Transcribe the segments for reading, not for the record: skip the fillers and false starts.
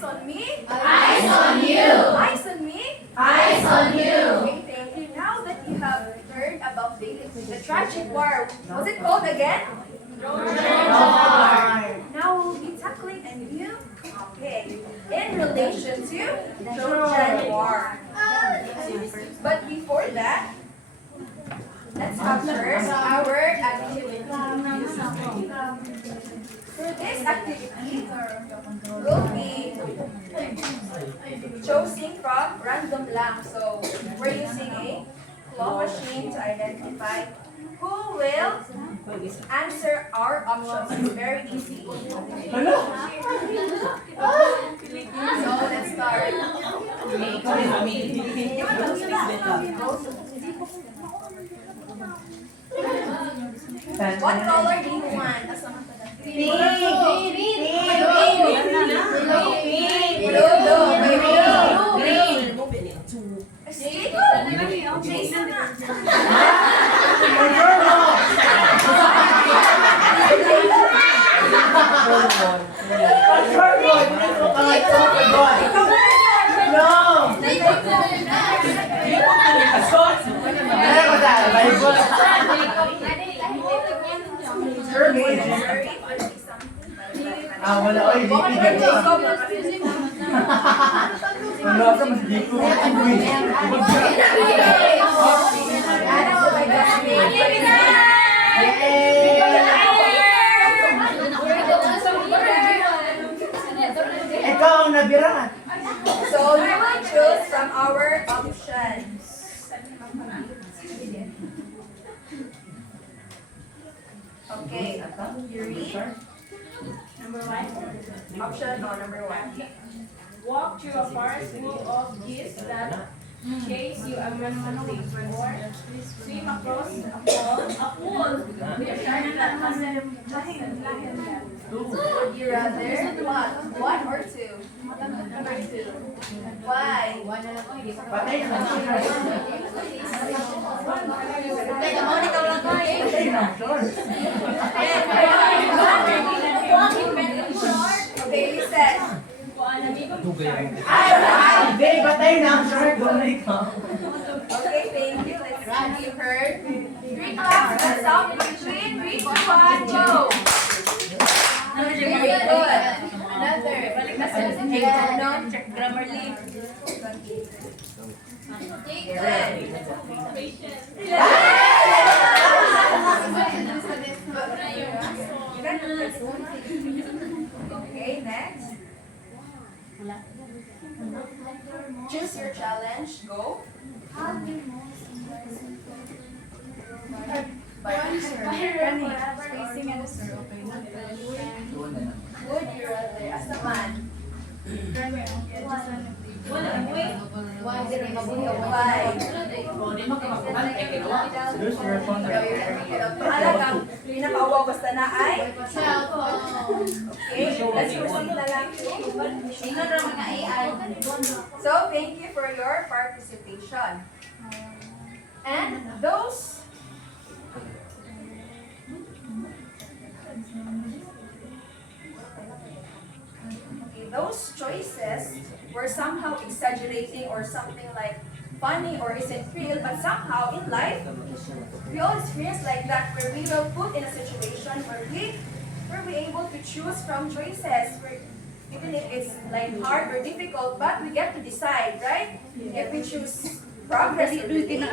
Eyes on me. Eyes on you. Eyes on me. Eyes on you. Okay, thank you. Now that you have heard about the tragic war, what's it called again? Now we'll be tackling a new topic in relation to Trojan War. But before that, let's have first our activity. For this activity, we'll be choosing from random lang. So we're using a claw machine to identify who will answer our options. It's very easy. So let's start. What color do you want? Pink. Jason na. Wala ko yung wala ka mas di ko. Ikaw ang nabira. So we will choose from our options. Okay, you read? Number 1. Option or number 1? Walk through a forest full of geese that chase you aggressively. Or swim across a pool with a shark that has Would you rather what? 1 or 2? Number 2. Why? Patay na siya. Patay na, sure. Okay, listen. Hindi, patay na, sure. Gulay ka. Okay, thank you. Let's see. You heard 3 claps. Let's stop in between. 3, 2, 1, go. Very good. Another. Check Grammarly. Okay, next. Choose your challenge. Go. Would you rather as a man? Why? Lose your phone. Alagang pinakauwaw basta na ay? Okay, let's proceed na lang. So, thank you for your participation. And those choices were somehow exaggerating or something like funny or isn't real, but somehow in life, we all experience like that where we will put in a situation where we're able to choose from choices, even if it's like hard or difficult, but we get to decide, right? If we choose progress or relief,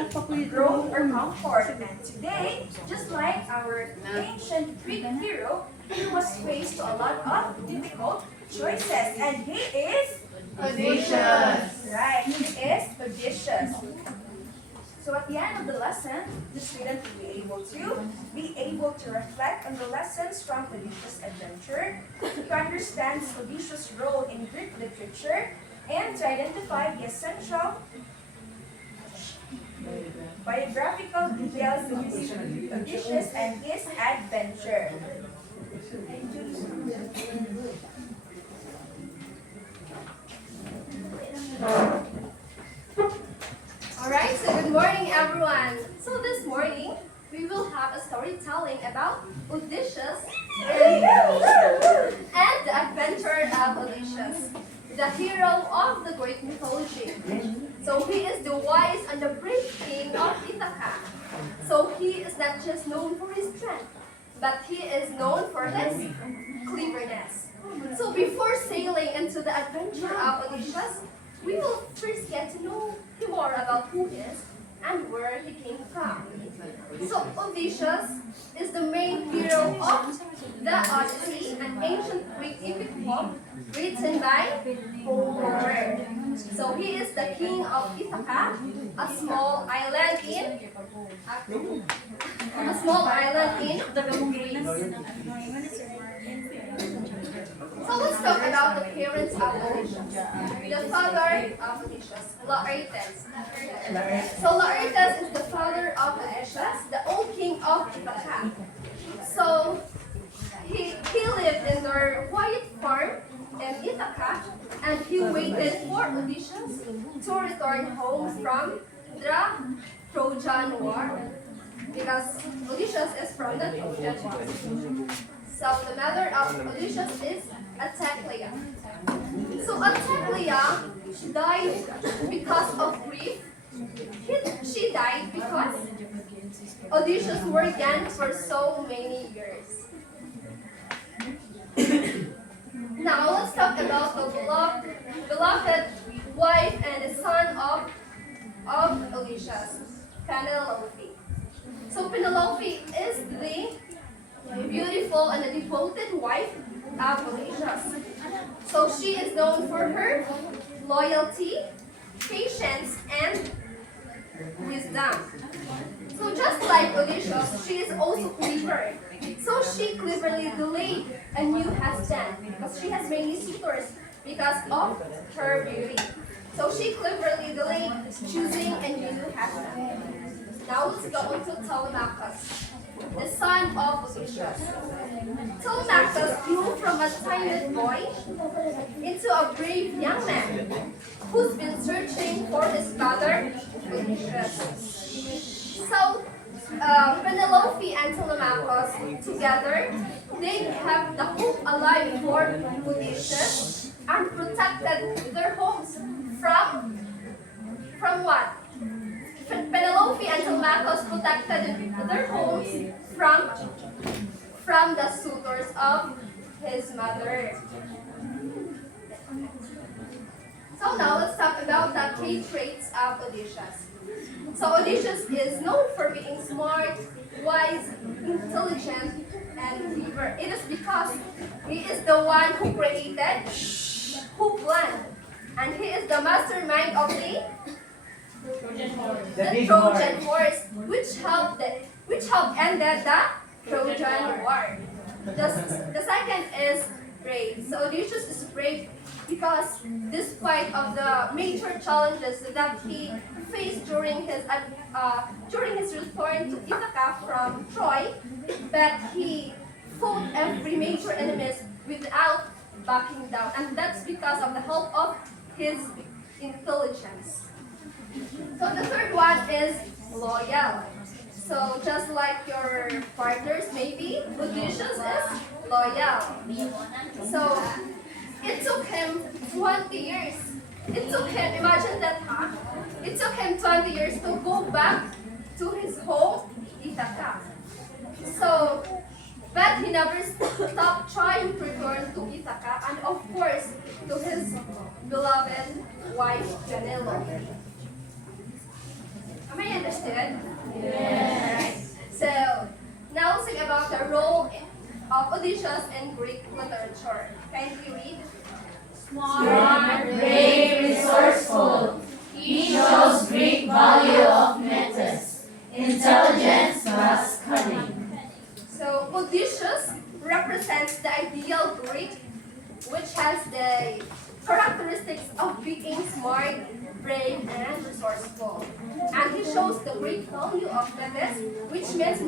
growth or comfort. And today, just like our ancient Greek hero, he was faced to a lot of difficult choices, and he is Odysseus. right. He is Odysseus. So at the end of the lesson, the student will be able to reflect on the lessons from Odysseus' adventure, to understand Odysseus' role in Greek literature, and to identify the essential biographical details of Odysseus and his adventure. Alright, so good morning everyone. So this morning, we will have a storytelling about Odysseus and the adventure of Odysseus. the hero of the great mythology. So he is the wise and the brave king of Ithaca. So he is not just known for his strength, but he is known for his cleverness. So before sailing into the adventure of Odysseus, we will first get to know him more about who he is and where he came from. So Odysseus is the main hero of the Odyssey, an ancient Greek epic poem written by Homer. So he is the king of Ithaca, a small island in Greece. So let's talk about the parents of Odysseus. The father of Odysseus, Laertes. So Laertes is the father of Odysseus, the old king of Ithaca. So he lived in their quiet farm in Ithaca, and he waited for Odysseus to return home from the Trojan War, because Odysseus is from the Trojan War. So the mother of Odysseus is Ateclia. So Ateclia died because of grief. She died because Odysseus were gone for so many years. Now let's talk about the beloved wife and the son of Odysseus, Penelope. So Penelope is the beautiful and a devoted wife of Odysseus. So she is known for her loyalty, patience, and wisdom. So just like Odysseus, she is also clever. So she cleverly delayed a new husband because she has many suitors because of her beauty. So she cleverly delayed choosing a new husband. Now let's go on to Telemachus, the son of Odysseus. Telemachus grew from a timid boy into a brave young man who's been searching for his father, Odysseus. So Penelope and Telemachus together, they kept the hope alive for Odysseus and protected their homes from what? Penelope and Telemachus protected their homes from the suitors of his mother. So now let's talk about the key traits of Odysseus. So Odysseus is known for being smart, wise, intelligent, and clever. It is because he is the one who created, who planned, and he is the mastermind of the Trojan Horse, which helped ended the Trojan War. The second is brave. So Odysseus is brave because despite of the major challenges that he faced during his return to Ithaca from Troy, but he fought every major enemies without backing down, and that's because of the help of his intelligence. So the third one is loyal. So just like your partners, maybe Odysseus is loyal. So it took him 20 years. It took him, imagine that, huh? It took him 20 years to go back to his home, Ithaca. So, but he never stopped trying to return to Ithaca, and of course, to his beloved wife, Penelope. Am I understood? Yes. So, now let's think about the role of Odysseus in Greek literature. Can you read? Smart, brave, resourceful. He shows great value of methods, intelligence plus cunning. So Odysseus represents the ideal Greek, which has the characteristics of being smart, brave, and resourceful. And he shows the great value of methods, which means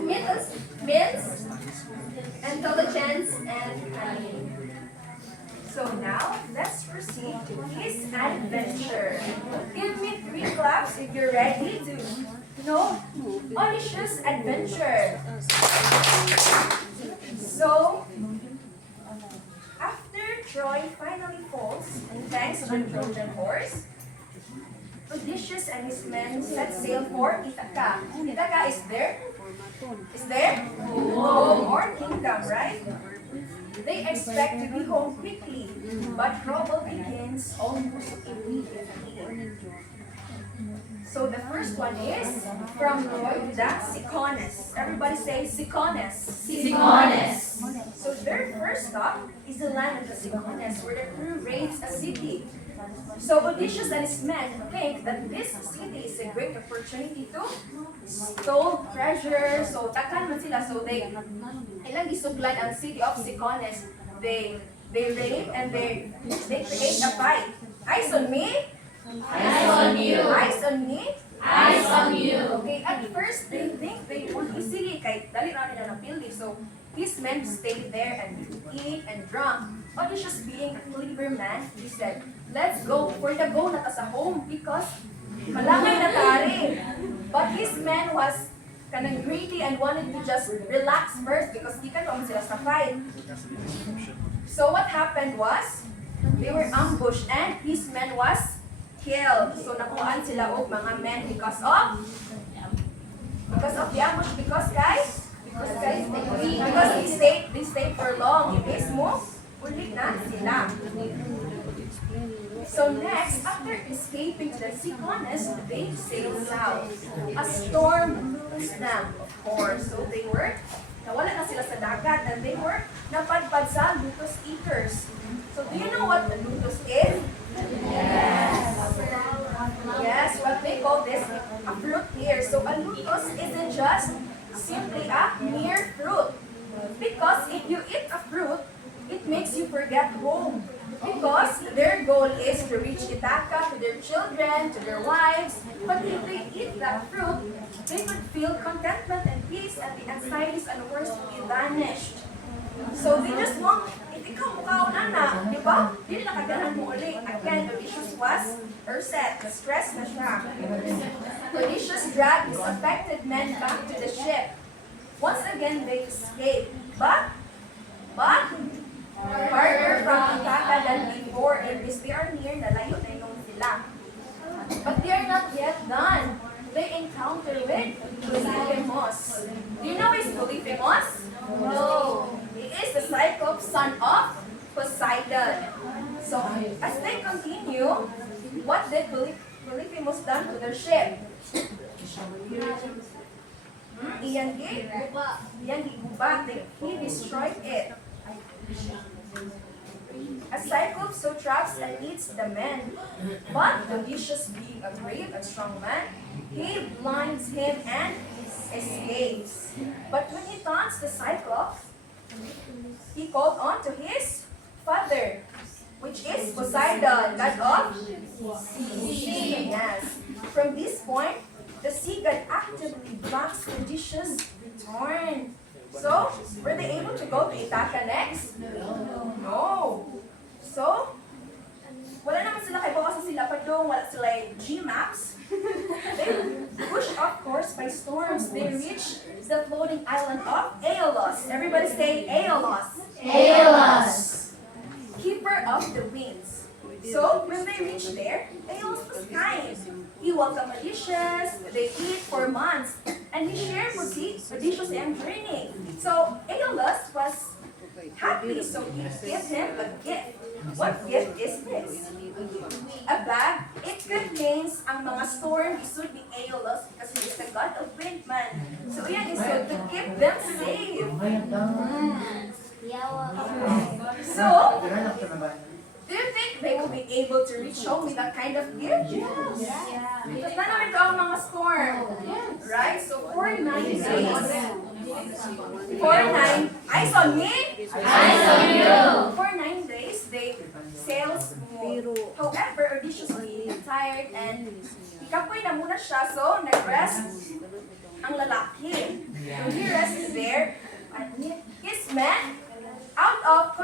intelligence and cunning. So now, let's proceed to his adventure. Give me 3 claps if you're ready to know Odysseus' adventure. So, after Troy finally falls, and thanks to the Trojan horse, Odysseus and his men set sail for Ithaca. Ithaca is there? Is there? Home or kingdom, right? They expect to be home quickly, but trouble begins almost immediately. So the first one is from Troy to the Sicones. Everybody say Sicones. Sicones. So their first stop is the land of the Sicones, where the crew raids a city. So Odysseus and his men think that this city is a great opportunity to steal treasure. So takan man sila. So they ilang gisuglan ang city of Sicones. They raid and they create a fight. Eyes on me. Eyes on you. Eyes on me. Eyes on you. Okay, at first they think they would easily kay dali na nila napili. So his men stayed there and eat and drunk. Odysseus being a clever man, he said, let's go for the go na ta sa home because malangay na tari. But his man was kanang greedy and wanted to just relax first because di ka naman sila sa fight. So what happened was, they were ambushed and his man was killed. So nakuhaan sila og mga men because of the ambush, because they stayed for long. Mismo, ulit na sila. So next, after escaping to the Sicones, they sailed south. A storm blew them, of course. So nawala na sila sa dagat and they were napadpad sa lotus eaters. So do you know what the lotus is? Yes, what they call this a fruit here. So a lotus isn't just simply a mere fruit. Because if you eat a fruit, it makes you forget home. Because their goal is to reach Ithaca to their children, to their wives. But if they eat that fruit, they would feel contentment and peace, and the anxieties and worries would be vanished. So they just want, if ikaw mukha na, di ba? Hindi na kaganahan mo ulit. Again, Odysseus was upset, na-stress na siya. Odysseus dragged his affected men back to the ship. Once again, they escaped. But, farther from Ithaca than before, and this they are near, nalayo na yung sila. But they are not yet done. They encounter with Odysseus. Do you know who is Odysseus? No. He is the Cyclops, son of Poseidon. So, as they continue, what did Odysseus done to their ship? Iyan giguba. He destroyed it. A Cyclops so traps and eats the men. But Odysseus, being a brave and strong man, he blinds him and escapes. But when he taunts the Cyclops, he called on to his father, which is Poseidon, god of sea. Yes. From this point, the sea god actively blocks Odysseus' return. So, were they able to go to Ithaca next? No. So, wala naman sila kay bawas sila pa doon, wala sila G-maps. They pushed off course by storms. They reached the floating island of Aeolus. Everybody say Aeolus. Aeolus. Keeper of the winds. So, when they reached there, Aeolus was kind. He welcomed Odysseus. They eat for months. And he shared Odysseus' journey. So, Aeolus was happy. So, he gave him a gift. What gift is this? A bag. It contains ang mga storm. Isud ni Aeolus because he is the god of wind man. So, yan is to keep them safe. So, do you think they will be able to reach home with that kind of gift? Yes. Because na naman ito ang mga storm. Right? So, for 9 days, eyes on me? Eyes on you. For 9 days, they sail smooth. However, Odysseus was tired and ikapoy na muna siya, so nag-rest ang lalaki. So he rested there, and his men, out of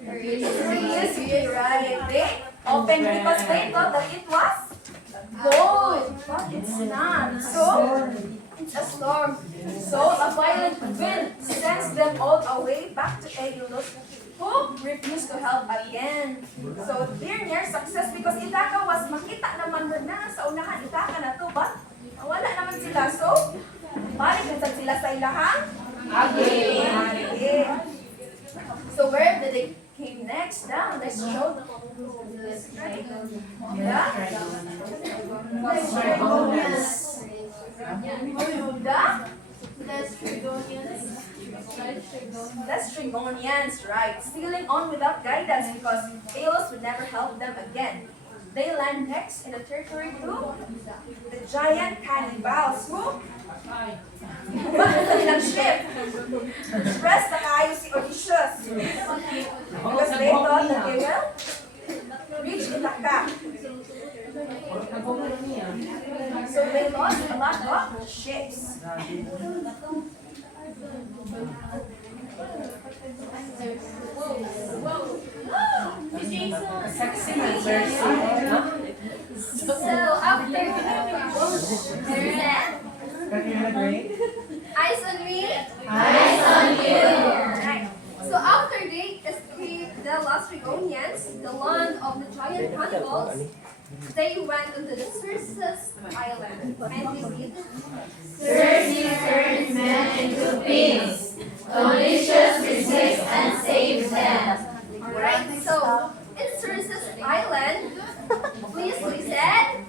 curiosity, right? They opened because they thought that it was gold, but it's not. So, it's a storm. So, a violent wind sends them all away back to Aeolus. who refused to help again. So they're near success because Ithaca was makita naman mo na sa unahan Ithaca na to, but wala naman sila. So, balik na sila sa ilahang again. So where did they came next? Down. Let's show them. Yeah? That's Trigonians, right? Stealing on without guidance because Aeolus would never help them again. They land next in the territory to the giant cannibals who bakit sa nilang ship? Stress na kayo si Odysseus. Because they thought that they will reach Ithaca. So they lost a lot of ships. So after that, eyes on me. Eyes on you. Right. So after they escaped the Lastrigonians, the land of the giant cannibals, they went into the Circe's island and defeated. Circe turns men into pigs. Odysseus resists and saves them. Alright, so in Circe's island, please listen.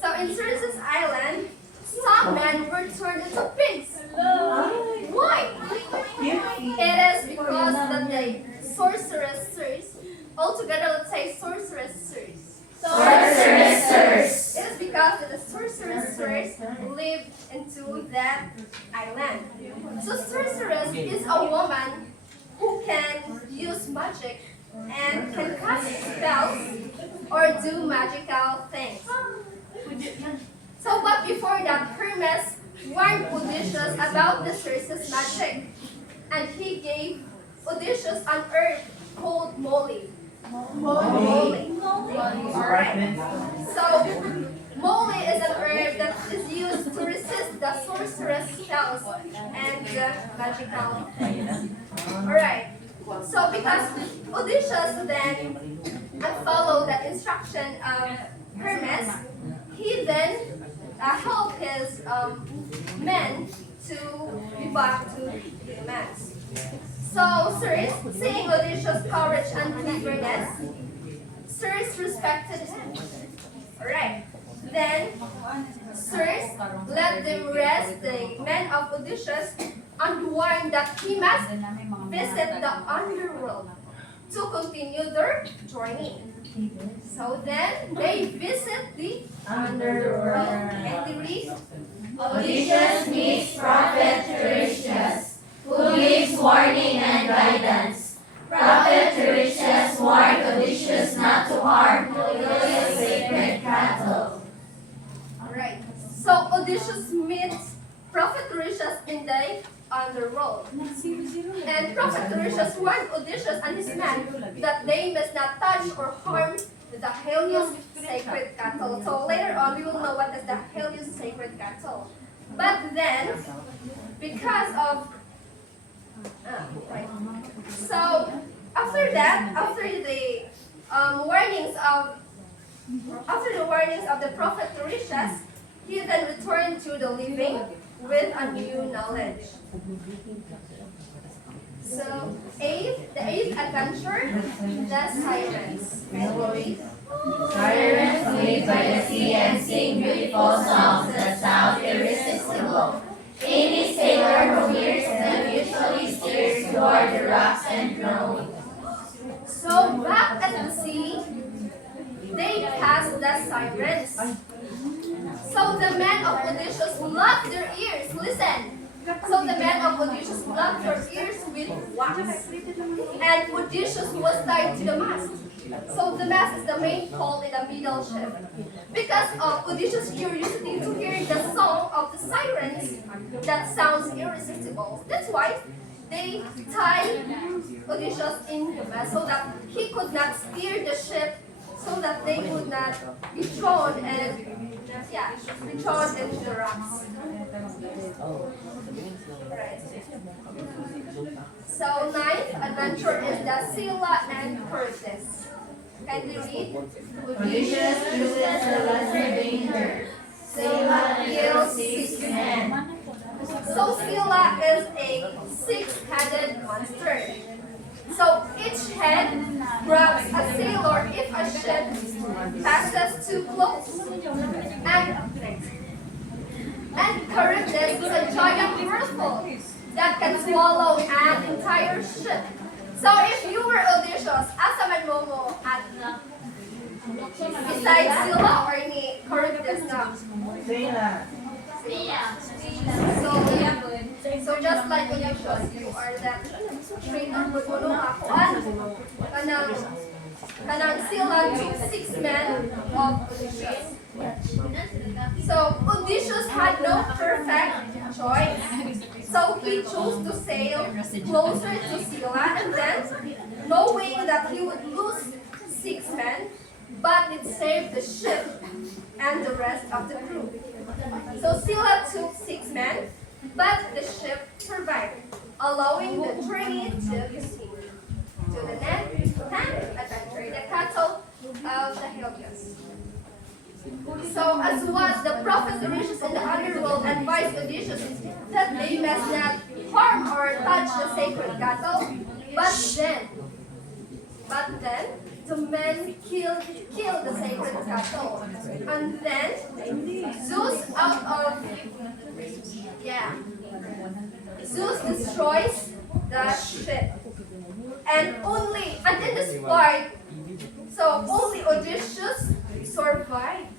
So in Circe's island, some men were turned into pigs. Why? It is because that the sorceress Circe, altogether let's say sorceress Circe. Sorceress Circe. It is because that the sorceress Circe lived into that island. So sorceress is a woman who can use magic and can cast spells or do magical things. So but before that, Hermes warned Odysseus about the Circe's magic, and he gave Odysseus an herb called moly. Moly. Alright. So moly is an herb that is used to resist the sorceress spells and magical things. Alright. So because Odysseus then followed the instruction of Hermes, he then helped his men to be back to the mass. So Circe, seeing Odysseus' courage and cleverness, Circe respected him. Alright. Then Circe let them rest the men of Odysseus and warned that he must visit the underworld to continue their journey. So then they visit the underworld and they read Odysseus meets prophet Tiresias, who gives warning and guidance. Prophet Tiresias warned Odysseus not to harm Helios' sacred cattle. Alright. So Odysseus meets Prophet Tiresias in the underworld. And Prophet Tiresias warned Odysseus and his men that they must not touch or harm the Helios sacred cattle. So later on we will know what is the Helios sacred cattle. But then, because of right. So after that, after the warnings of the prophet Tiresias, he then returned to the living with a new knowledge. So the eighth adventure, the sirens. Sirens live by the sea and sing beautiful songs that sound irresistible. Any sailor who hears them usually steers toward the rocks and drones. So back at the sea, they passed the sirens. So the men of Odysseus blocked their ears. Listen. So the men of Odysseus blocked their ears with wax. And Odysseus was tied to the mast. So the mast is the main pole in the middle ship. Because of Odysseus' curiosity to hear the song of the sirens that sounds irresistible. That's why they tied Odysseus in the mast so that he could not steer the ship so that they would not be thrown and be thrown into the rocks. Right. So ninth adventure is the Scylla and Charybdis. Can you read? Odysseus chooses the lesser danger. Scylla kills 6 men. So Scylla is a six-headed monster. So each head grabs a sailor if a ship passes too close. And Charybdis is a giant whirlpool that can swallow an entire ship. So if you were Odysseus, asa man mo at besides Scylla or ni Charybdis na? Sila. So just like Odysseus, you are that traitor puno kakuan kanang Scylla took 6 men of Odysseus. So Odysseus had no perfect choice. So he chose to sail closer to Scylla and then, knowing that he would lose 6 men, but it saved the ship and the rest of the crew. So Scylla took 6 men, but the ship survived, allowing the journey to continue. To the next 10th adventure, the cattle of the Helios. So as what the prophet Odysseus in the underworld advised Odysseus that they must not harm or touch the sacred cattle, but then the men killed the sacred cattle, and then Zeus destroys the ship, and in this part, so only Odysseus survived.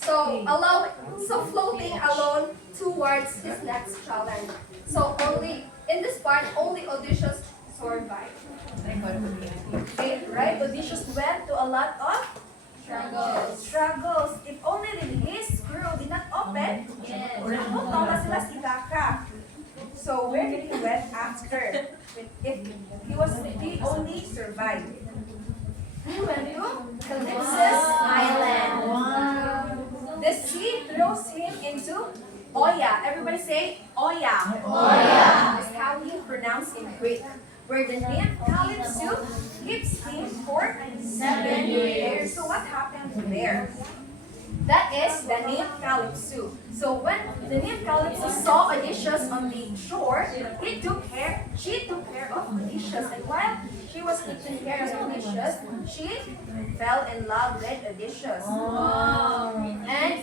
So floating alone towards his next challenge. So in this part, only Odysseus survived. Okay, right? Odysseus went to a lot of struggles. If only his screw did not open, tama sila si Kaka. So where did he went after? If he only survived. He went to Calypso's island. The sea throws him into Oya. Everybody say Oya. Oya. That's how he pronounced in Greek. Where the nymph Calypso keeps him for 7 years. So what happened there? That is the nymph Calypso. So when the nymph Calypso saw Odysseus on the shore, she took care of Odysseus. And while she was taking care of Odysseus, she fell in love with Odysseus. And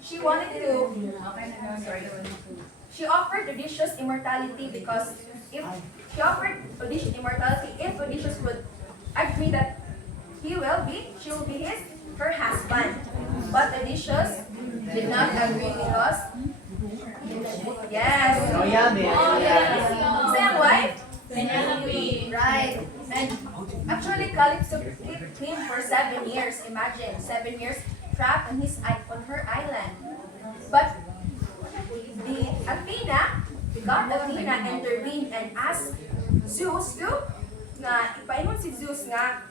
she wanted to, she offered Odysseus immortality because if she offered Odysseus immortality, if Odysseus would agree that she will be her husband. But Odysseus did not agree because yes. Oh, yeah, babe. Same wife? Penelope. Right. And actually Calypso kept him for 7 years. Imagine 7 years trapped on her island. But the God Athena intervened and asked Zeus ipaingon si Zeus nga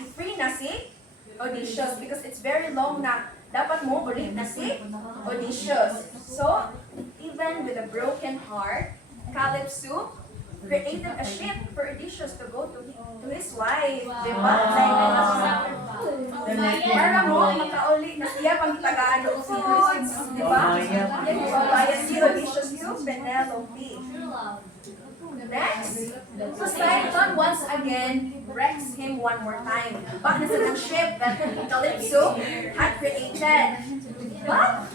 i-free na si Odysseus because it's very long na dapat mo ulit na si Odysseus. So, even with a broken heart, Calypso created a ship for Odysseus to go to his wife. Diba? Para mo, makauli na siya pang Tagalog foods. Diba? Bayan si Odysseus to Penelope. Next, Poseidon once again wrecks him one more time. Back na sa ng ship that Calypso had created. But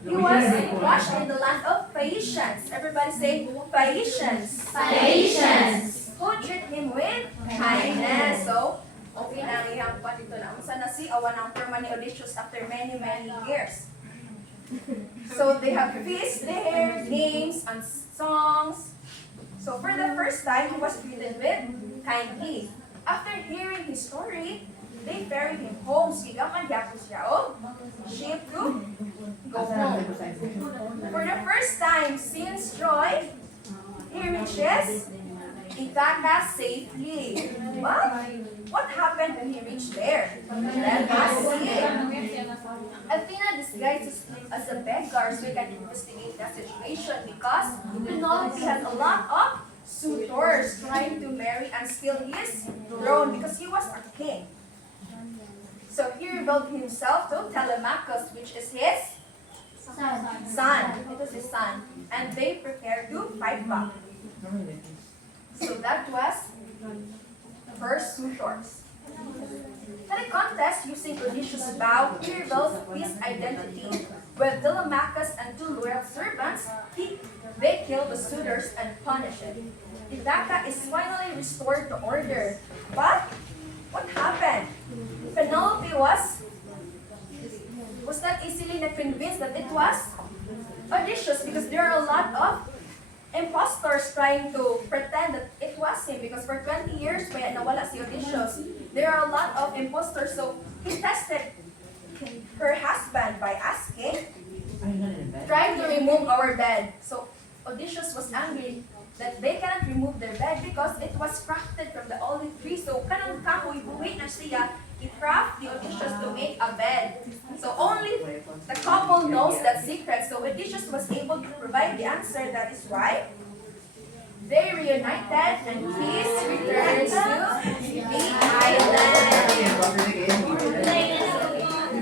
he was washed in the land of Phaeacians. Everybody say Phaeacians. Phaeacians. Who treat him with kindness. So, okay na ang iyang patito na. Sana si awan ang forma ni Odysseus after many years. So they have feasts there, games, and songs. So for the first time, he was treated with kindly. After hearing his story, they ferried him home. Sigakan yapon siya ship to go home. For the first time since Troy, he reaches Ithaca safely. What? What happened when he reached there? Let us see. Athena disguises him as a beggar so he can investigate the situation because Penelope has a lot of suitors trying to marry and steal his throne because he was a king. So he revealed himself to Telemachus, which is his son. It was his son. And they prepared to fight back. So that was the first suitors. In a contest using Odysseus' bow, he reveals his identity. With Telemachus and two loyal servants, they kill the suitors and punish him. Ithaca is finally restored to order. But what happened? Penelope was not easily not convinced that it was Odysseus because there are a lot of imposters trying to pretend that it was him because for 20 years kaya nawala si Odysseus. There are a lot of imposters, so he tested her husband by asking, trying to remove our bed. So Odysseus was angry that they cannot remove their bed because it was crafted from the olive tree. So kanang kahoy buhay na siya, i-craft the Odysseus to make a bed. So only the couple knows that secret. So Odysseus was able to provide the answer. That is why they reunited and peace returns to the island.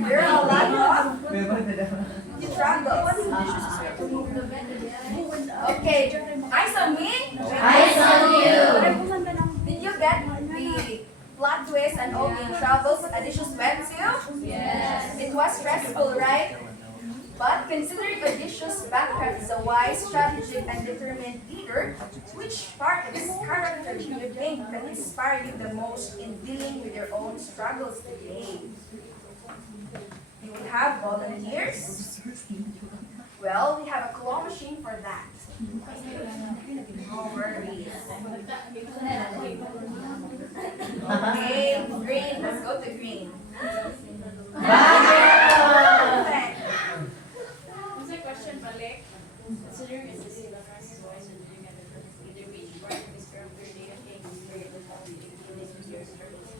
There are a lot of struggles. Okay, eyes on me. Eyes on you. Did you get the plot twist and all the troubles Odysseus went to? Yes. It was stressful, right? But considering Odysseus' background as a wise, strategic, and determined leader, which part of his character do you think can inspire you the most in dealing with your own struggles today? You will have volunteers? Well, we have a claw machine for that. No worries. Okay, green. Let's go to green. Perfect. What's the question, balik? Considering it's the same as wise and doing it, either which part of this character do you think is very with your struggles?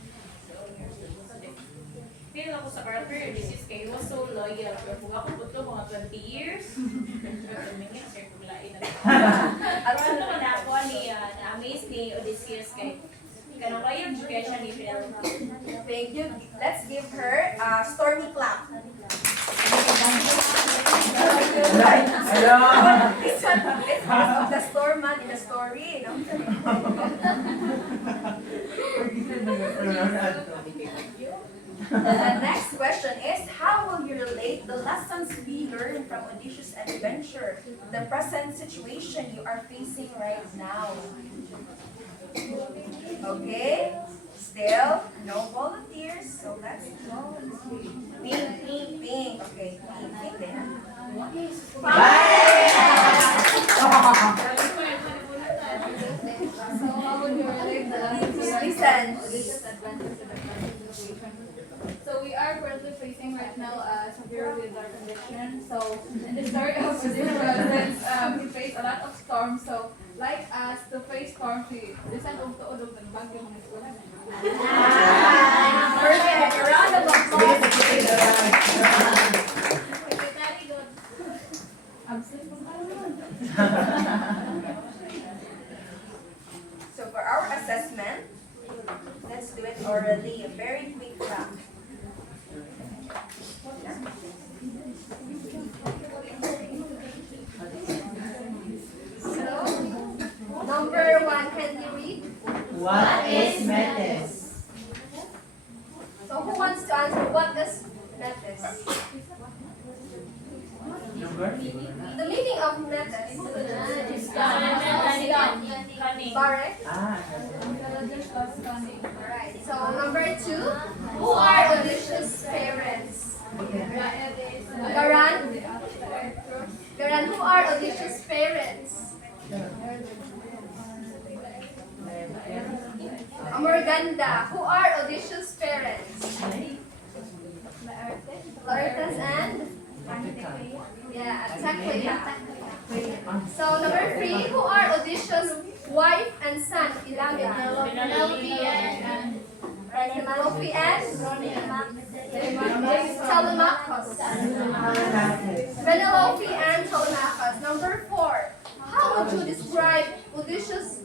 Feel ako sa character, Odysseus kay he was so loyal. Pero kung ako po ito, mga 20 years, tumingin, sir, kumlain na. At ano naman ako na-amaze ni Odysseus kay kanang loyal kaya siya ni Penelope. Thank you. Let's give her a stormy clap. Right. Hello. It's because of the storm man in the story. No? The next question is, how will you relate the lessons we learned from Odysseus' adventure, the present situation you are facing right now? Okay, still no volunteers, so let's go. Ping. Okay, ping then. So how would you relate the Listen. So we are currently facing right now a severe weather condition. So in the story of Odysseus, he faced a lot of storms. So like us to face storms, we listen to Odog and Bagyo ng eskwela. Perfect. A round of applause. Absent mo ka naman. So for our assessment, let's do it orally, a very quick clap. So, number 1, can you read? What is Metis? So who wants to answer what is Metis? Number? The meaning of Metis. Cunning. Correct. Intelligence plus cunning. Alright. So number 2, who are Odysseus' parents? Garan? Garan, who are Odysseus' parents? Amorganda, who are Odysseus' parents? Laertes and? Yeah, Teclia. So number 3, who are Odysseus' wife and son, Ilang Telemachus. Penelope and Telemachus. Number 4. How would you describe Odysseus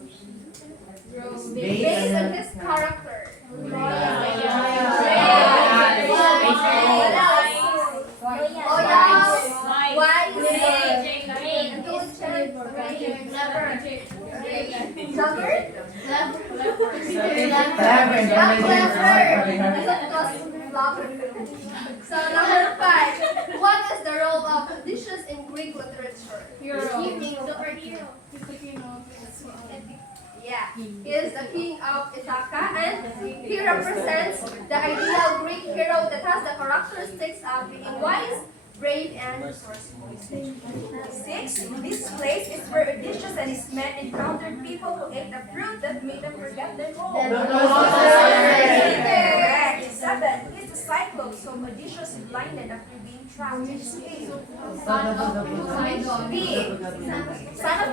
based on his character? Loyal, wise, intelligent, stubborn, So number 5, what is the role of Odysseus in Greek literature? Superhero. Yeah, he is the king of Ithaca and he represents the ideal Greek hero that has the characteristics of being wise, brave, and resourceful. 6. This place is where Odysseus and his men encountered people who ate the fruit that made them forget their goal. Correct. 7. He's a cyclops, so Odysseus is blinded after being trapped in his cave. B. Son of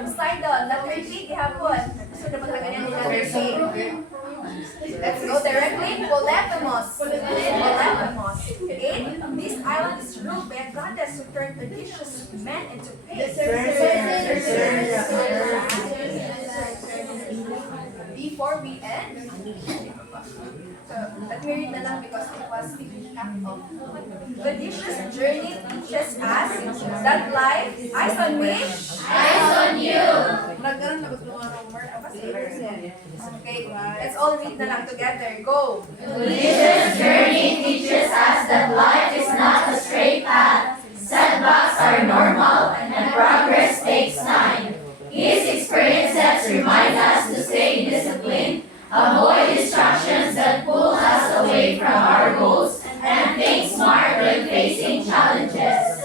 Poseidon. Letter B, gihapon. So, dapat na ganyan yung letter B. Let's go directly. Polyphemus. 8. This island is ruled by a goddess who turned Odysseus' men into pigs. Before we end, so let me read na lang because it was cut off. Odysseus' journey teaches us that life, eyes on me, Eyes on you. Okay, let's all read na lang together. Go! Odysseus' journey teaches us that life is not a straight path. Setbacks are normal and progress takes time. His experiences remind us to stay disciplined, avoid distractions that pull us away from our goals, and think smart when facing challenges.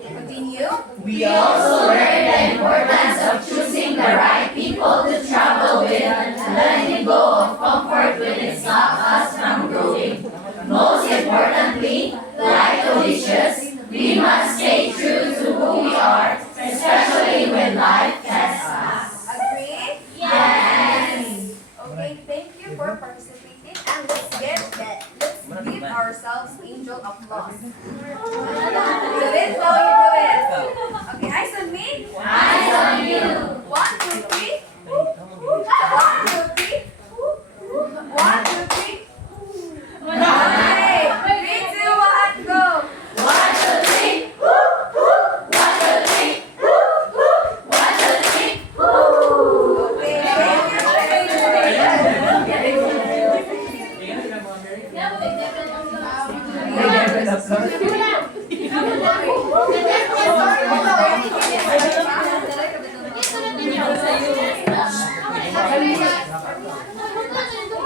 Continue. We also learn the importance of choosing the right people to travel with and letting go of comfort when it stops us from growing. Most importantly, like Odysseus, we must stay true to who we are, especially when life tests us. Agree? Yes! Okay, thank you for participating and let's give ourselves angel applause. Do it, now you do it. Okay, eyes on me. Eyes on you. 1, 2, 3. 1, 2, 3. 1, 2, 3. Okay, 3, 2, 1, go. 1, 2, 3. Woo, woo. 1, 2, 3. Woo, woo. 1, 2, 3. Woo. Okay, thank you. May develop.